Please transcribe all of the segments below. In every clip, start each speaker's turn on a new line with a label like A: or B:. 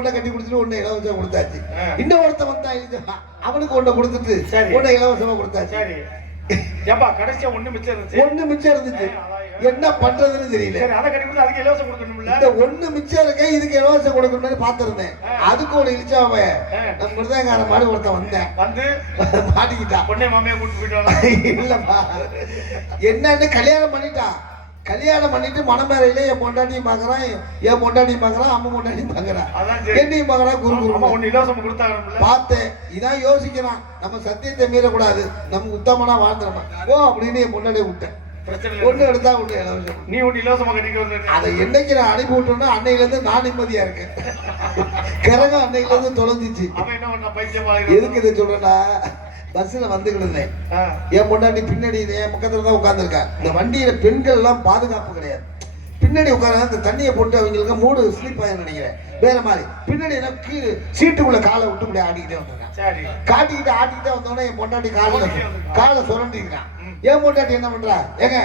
A: ஒண்ணை கட்டி கொடுத்துட்டு ஒண்ணு இலவசம் கொடுத்தாச்சு. இன்னும் ஒருத்தன் வந்தா அவனுக்கு ஒண்ணை கொடுத்துட்டு. ஒண்ணை இலவசமா கொடுத்தாச்சு.
B: சரி. ஏப்பா கடைசியா ஒண்ணு மிச்சம் இருந்துச்சு?
A: ஒண்ணு மிச்சம் இருந்துச்சு. என்ன பண்றதுன்னு தெரியல.
B: சரி அதை கட்டி கொடுத்து அதுக்கு இலவசம் கொடுக்கணும்ல?
A: இந்த ஒண்ணு மிச்சம் இருக்க இதுக்கு இலவசம் கொடுக்கணும்னு பாத்திருந்தேன். அதுக்கு ஒரு இழிச்சாவ. நம்ம மிருதங்கார மாதிரி ஒருத்தன் வந்தேன்.
B: வந்து
A: மாட்டிக்கிட்டான்.
B: பொண்ணை மாமையை கூட்டு போயிட்டு
A: இல்லப்பா என்னன்னு கல்யாணம் பண்ணிட்டான். கல்யாணம் பண்ணிட்டு மணமேறையில என் பொண்டாட்டியும் பாக்குறான் என் பொண்டாட்டியும் பாக்குறான் அம்மா பொண்டாட்டியும் பாக்குறான். என்னையும் பாக்குறான் குரு குரு. பார்த்தேன். இதான் யோசிக்கிறான். நம்ம சத்தியத்தை மீறக்கூடாது. நம்ம உத்தமனா வாழ்ந்துடமா ஓ அப்படின்னு என் பொண்டாட்டியை விட்டேன். ஒண்ணு எடுத்தா ஒண்ணு இலவசம்.
B: நீ ஒண்ணு இலவசமா கட்டிக்க வந்து
A: அதை என்னைக்கு நான் அனுப்பி விட்டோம்னா அன்னையில இருந்து நான் நிம்மதியா இருக்கேன். கிரகம் அன்னையில இருந்து தொலைஞ்சிச்சு எதுக்கு இதை சொல்றேன்னா பஸ்ல வந்துகிட்டு இருந்தேன். என் பொண்டாட்டி பின்னாடி என் பக்கத்துல தான் உட்காந்துருக்கா இந்த வண்டியில பெண்கள் எல்லாம் பாதுகாப்பு கிடையாது. பின்னாடி உட்கார இந்த தண்ணியை போட்டு அவங்களுக்கு மூடு ஸ்லிப் ஆயிரும் நினைக்கிறேன். வேற மாதிரி. பின்னாடி என்ன கீழே சீட்டுக்குள்ள காலை விட்டு இப்படி ஆடிக்கிட்டே வந்திருக்கான். காட்டிக்கிட்டு ஆட்டிக்கிட்டே வந்தோடனே என் பொண்டாட்டி காலில் காலை சுரண்டிருக்கான். என் பொண்டாட்டி என்ன பண்றா? ஏங்க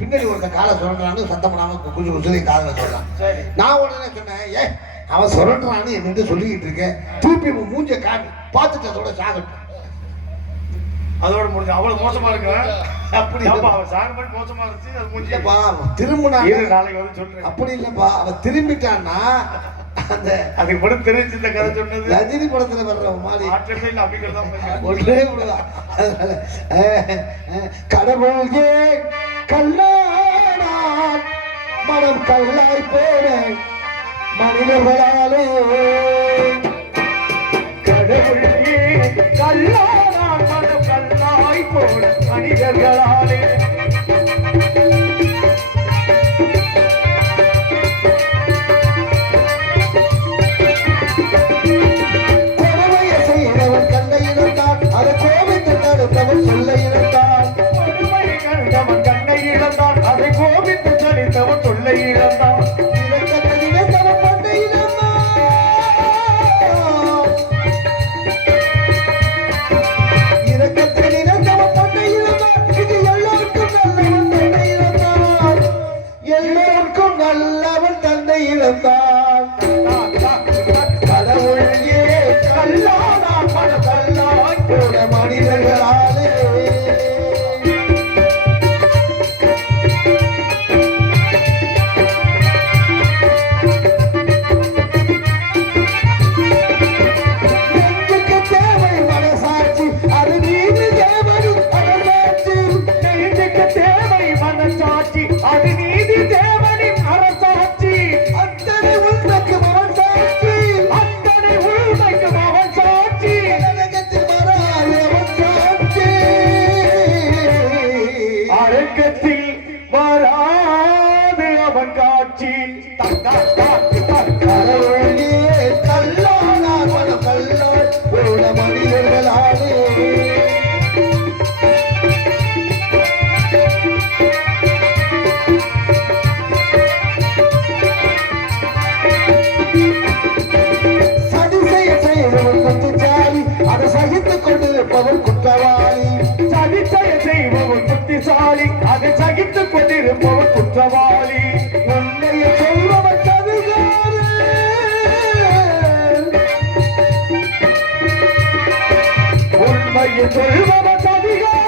A: பின்னாடி ஒருத்தன் காலை சுரண்டுறான்னு சத்தம் பண்ணாம குஞ்சு குஞ்சு காதில்
B: சரி.
A: நான் உடனே சொன்னேன் ஏ அவன் சுரண்டுறான்னு என்கிட்ட சொல்லிக்கிட்டு இருக்கேன் திருப்பி மூஞ்ச காமி பார்த்துட்டு அதோட சாகட்டும்.
B: அதோட முடிஞ்சு அவ்வளவு மோசமா இருக்கு?
A: அப்படி
B: அப்பா அவன் சார் மாதிரி மோசமா இருந்துச்சு அது முடிஞ்சு.
A: இல்லப்பா அவன் திரும்பினா
B: நாளைக்கு வந்து சொல்றேன்.
A: அப்படி இல்லப்பா அவன் திரும்பிட்டான்னா அந்த
B: அதுக்கு மட்டும் தெரிஞ்சு இந்த கதை சொன்னது.
A: ரஜினி படத்துல வர்ற மாதிரி. ஒன்றே கடவுள் ஏன் கல்லானான் மனம் கல்லாய் போன மனிதர்களாலே
B: போன அடக்கத்தில் வராது அவன் காட்சி. தக்கா, தாக்கு,
A: உண்மையை